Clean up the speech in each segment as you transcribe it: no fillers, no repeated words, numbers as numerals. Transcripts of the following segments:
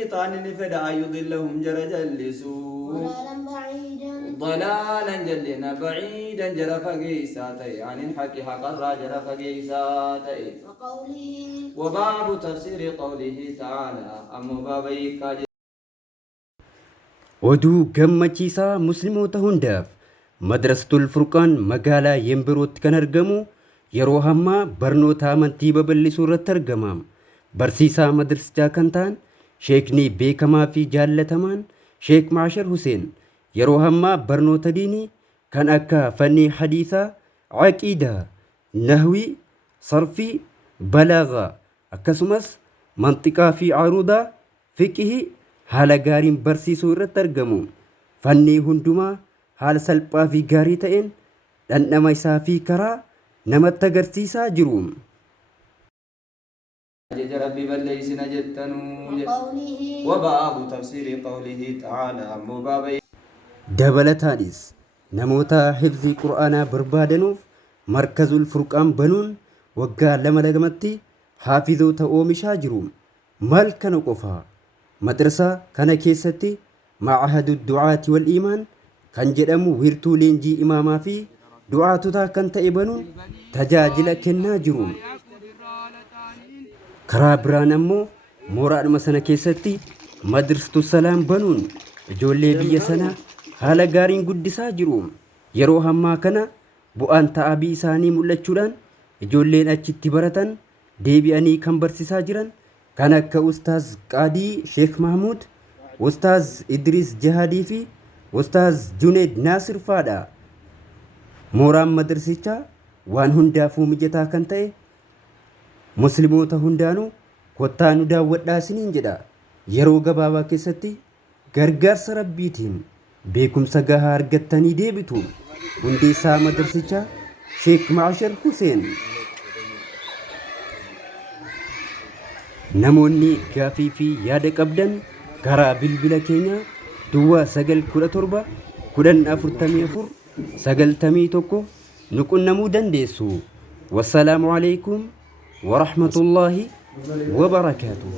شيطان فدع يضلهم جر جلسوا ضلالا جلنا بعيدا جر فقيساتي عن الحق حقا جر فقيساتي وباب تفسير قوله تعالى أما بابي كاجر oduu gammachiisaa musliimoota hundaaf madrasatul furqaan magaalaa Yembirooti kan argamu yeroo hammaa barnoota amantii babal'isuu irratti argama. Barsiisaa madrasichaa kan ta'an sheekni beekamaa fi jaallatamaan Sheek Maashar Huseen yeroo hammaa barnoota diinii kan akka fannii hadiisaa, aqiidaa, nahwii, sarfii, balaagaa akkasumas manxiqaa fi aruudaa, fiqihii haala gaariin barsiisuu irratti argamu. Fannii hundumaa haala salphaa fi gaarii ta'een dhandhama isaa fi karaa namatti agarsiisaa jiru. ربي بليسنا جتنو وباب تفسير قوله تعالى أما بابي dabalataanis namoota hifzii qur'aanaa barbaaduuf markazul furqaan banuun waggaa lamatti haafizoota oomishaa jiru. Maal kana qofaa madrasaa kana keessatti ma'ahadu du'aati wal iimaan kan jedhamu wiirtuu leenjii imaamaa fi du'aatotaa kan ta'e banuun tajaajila kennaa jiru. karaa biraan ammoo mooraadhuma sana keessatti madrasatu salaam banuun ijoollee biyya sanaa haala gaariin guddisaa jiru. Yeroo hammaa kana bu'aan ta'abii isaanii mul'achuudhaan ijoolleen achitti baratan deebi'anii kan barsiisaa jiran kan akka Ustaaz Qaadii Sheek Mahmuud, Ustaaz Idris Jahadii fi Ustaaz Juneed Naasir fa'aadha. Mooraan madrasichaa waan hundaafuu mijataa kan ta'e musliimoota hundaanuu kottaa nu daawwadhaa isiniin jedha. Yeroo gabaabaa keessatti gargaarsa rabbiitiin beekumsa gahaa argattanii deebitu. Hundeessaa madrasichaa Sheek Maashar Huseen. Namoonni gaafii fi yaada qabdan karaa bilbila keenya duwwaa 917 1044 91 nu qunnamuu dandeessu. Wassalaamu alaikum ورحمة الله وبركاته.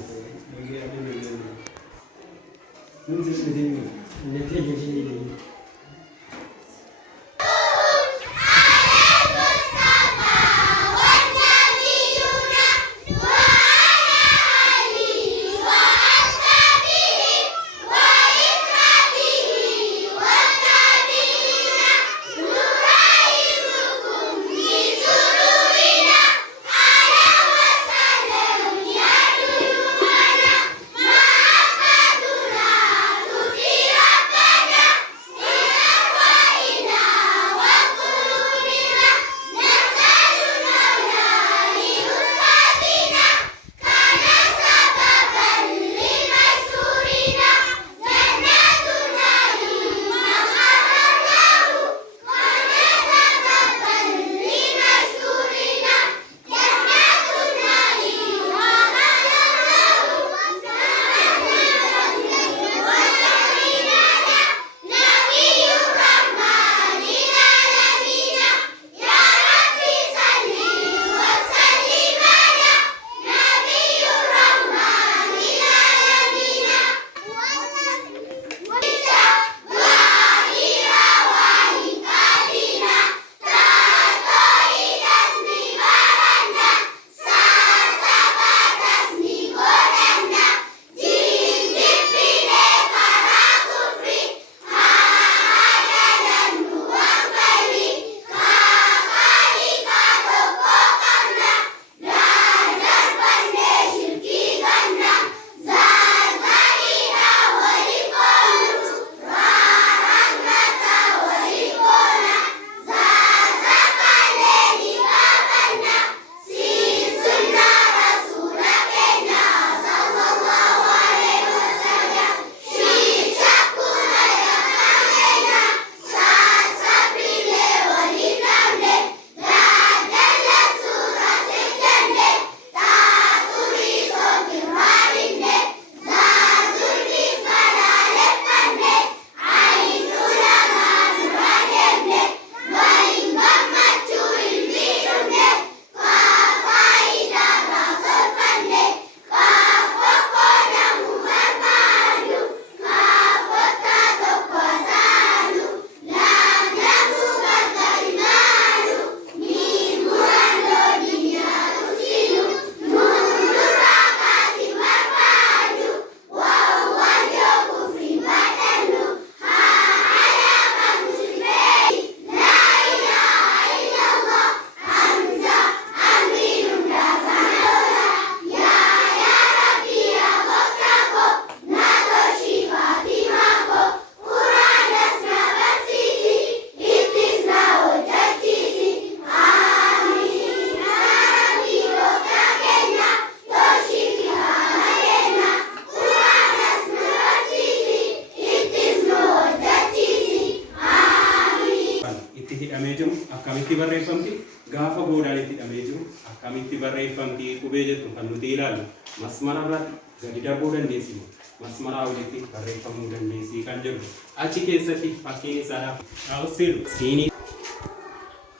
hidhamee jiru akkamitti barreeffamti? Gaafa boodaan itti hidhamee jiru akkamitti barreeffamti? Qubee jettu kan nuti ilaallu masmara irratti gadi darbuu dandeessi moo masmaraa olitti barreeffamuu dandeessi kan jedhu achi keessatti fakkiin isaadhaaf dhaawusiru siinii.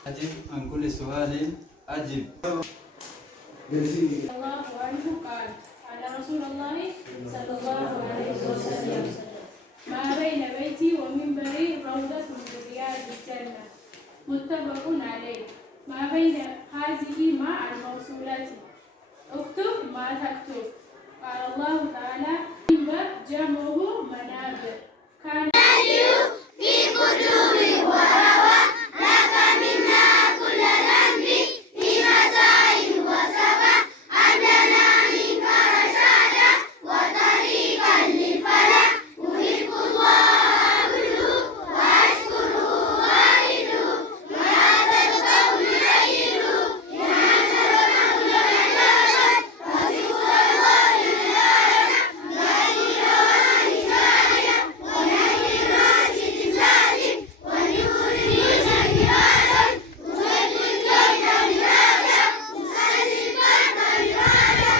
أجب عن كل سؤال أجب. الله عنه قال على رسول الله صلى الله عليه وسلم ما بين بيتي ومنبري روضة من رياض الجنة متفق عليه. ما بين هذه مع الموصولات اكتب ما تكتب. قال الله تعالى منبر جمعه منابر كان في قلوب وروى لك منا كل ذنب في مساء وسبع عندنا منك رشادا وطريقا للفلاح أحب الله عبده وأشكره والده وهذا القول سيده لأنه الحمد لله وذكر الله لله لا إله إلا هو ونبي راشد سالم ونور يوسف هذا وسد الكون بهذا وسد الكون بهذا